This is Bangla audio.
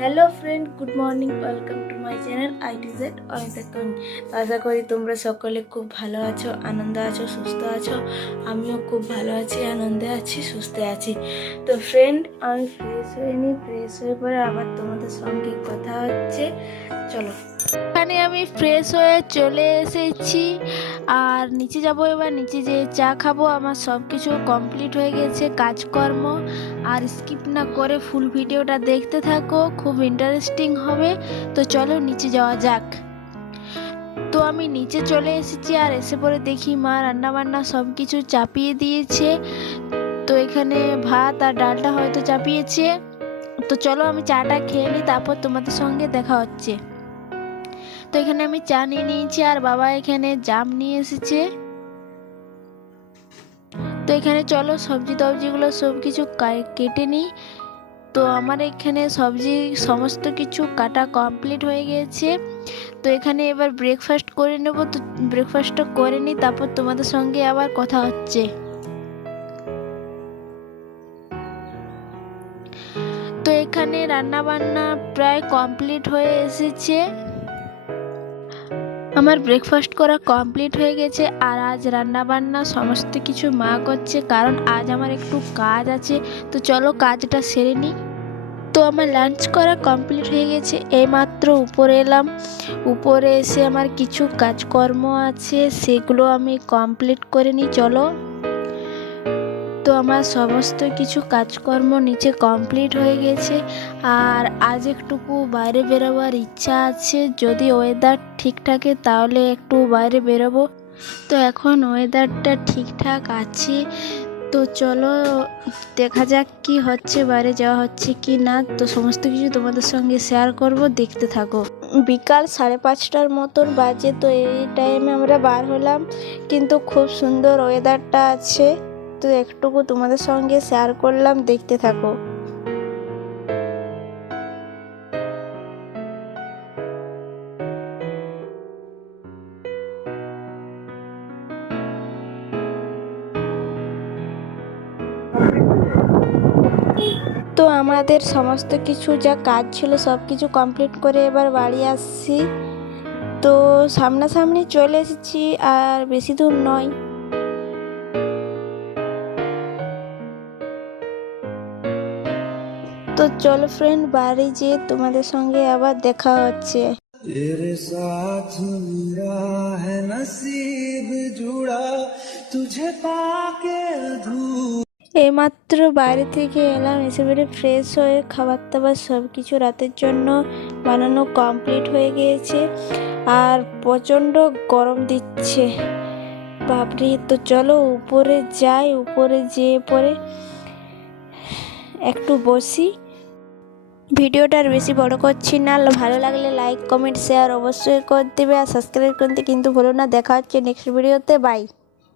Hello friend, good morning, welcome to my channel ITZ Anita Kon. আশা করি তোমরা সকলে খুব ভালো আছো, আনন্দে আছো, সুস্থ আছো। আমিও খুব ভালো আছি, আনন্দে আছি, সুস্থে আছি। তো ফ্রেন্ড, আমি ফ্রেশ হয়ে নিই, ফ্রেশ হয়ে পরে আবার তোমাদের সঙ্গে কথা হচ্ছে। চলো, এখানে আমি ফ্রেশ হয়ে চলে এসেছি আর নিচে যাব। এবার নিচে যেয়ে চা খাবো। আমার সব কিছু কমপ্লিট হয়ে গেছে কাজকর্ম। আর স্কিপ না করে ফুল ভিডিওটা দেখতে থাকো, খুব ইন্টারেস্টিং হবে। তো চলো নিচে যাওয়া যাক। তো আমি নিচে চলে এসেছি আর এসে পরে দেখি মা রান্নাবান্না সব কিছু চাপিয়ে দিয়েছে। তো এখানে ভাত আর ডালটা হয়তো চাপিয়েছে। তো চলো আমি চাটা খেয়ে নিই, তারপর তোমাদের সঙ্গে দেখা হচ্ছে। তো এখানে আমি চা নিয়ে নিয়েছি আর বাবা এখানে জাম নিয়ে এসেছে। তো এখানে চলো সবজি টবজিগুলো সব কিছু কেটে নিই। তো আমার এখানে সবজি সমস্ত কিছু কাটা কমপ্লিট হয়ে গেছে। তো এখানে এবার ব্রেকফাস্ট করে নেব। তো ব্রেকফাস্টটা করে নিই, তারপর তোমাদের সঙ্গে আবার কথা হচ্ছে। তো এখানে রান্না বান্না প্রায় কমপ্লিট হয়ে এসেছে। আমার ব্রেকফাস্ট করা কমপ্লিট হয়ে গেছে আর আজ রান্না বান্না সমস্ত কিছু মা করছে, কারণ আজ আমার একটু কাজ আছে। তো চলো কাজটা সেরে নিই। তো আমার লাঞ্চ করা কমপ্লিট হয়ে গেছে, এইমাত্র উপরে এলাম। উপরে এসে আমার কিছু কাজকর্ম আছে, সেগুলো আমি কমপ্লিট করে নিই। চলো, তো আমার সমস্ত কিছু কাজকর্ম নিচে কমপ্লিট হয়ে গেছে আর আজ একটুকু বাইরে বেরোবার ইচ্ছা আছে। যদি ওয়েদার ঠিক থাকে তাহলে একটু বাইরে বেরোবো। তো এখন ওয়েদারটা ঠিকঠাক আছে। তো চলো দেখা যাক কি হচ্ছে, বাইরে যাওয়া হচ্ছে কি না। তো সমস্ত কিছু তোমাদের সঙ্গে শেয়ার করব, দেখতে থাকো। বিকাল 5:30টার মতন বাজে। তো এই টাইমে আমরা বার হলাম, কিন্তু খুব সুন্দর ওয়েদারটা আছে। তো একটুকু তোমাদের সঙ্গে শেয়ার করলাম, দেখতে থাকো। তো আমাদের সমস্ত কিছু যা কাজ ছিল সব কিছু কমপ্লিট করে এবার বাড়ি আসছি। তো সামনাসামনি চলে এসেছি, আর বেশি দূর নয়। তো চলো ফ্রেন্ড, বাড়ি যেয়ে তোমাদের সঙ্গে আবার দেখা হচ্ছে। तेरे साथ मेरा है नसीब जुड़ा तुझे पाके अधूरा। এইমাত্র বাইরে থেকে এলাম, এসে বেড়ে ফ্রেশ হয়ে খাবার দাবার সব কিছু রাতের জন্য বানানো কমপ্লিট হয়ে গিয়েছে আর প্রচণ্ড গরম দিচ্ছে, বাপরে। তো চলো উপরে যাই, উপরে যেয়ে পরে একটু বসি। ভিডিওটা আর বেশি বড় করছি না, ভালো লাগলে লাইক কমেন্ট শেয়ার অবশ্যই করে দেবে আর সাবস্ক্রাইব করতে কিন্তু ভুলো না। দেখা হচ্ছে নেক্সট ভিডিওতে, বাই।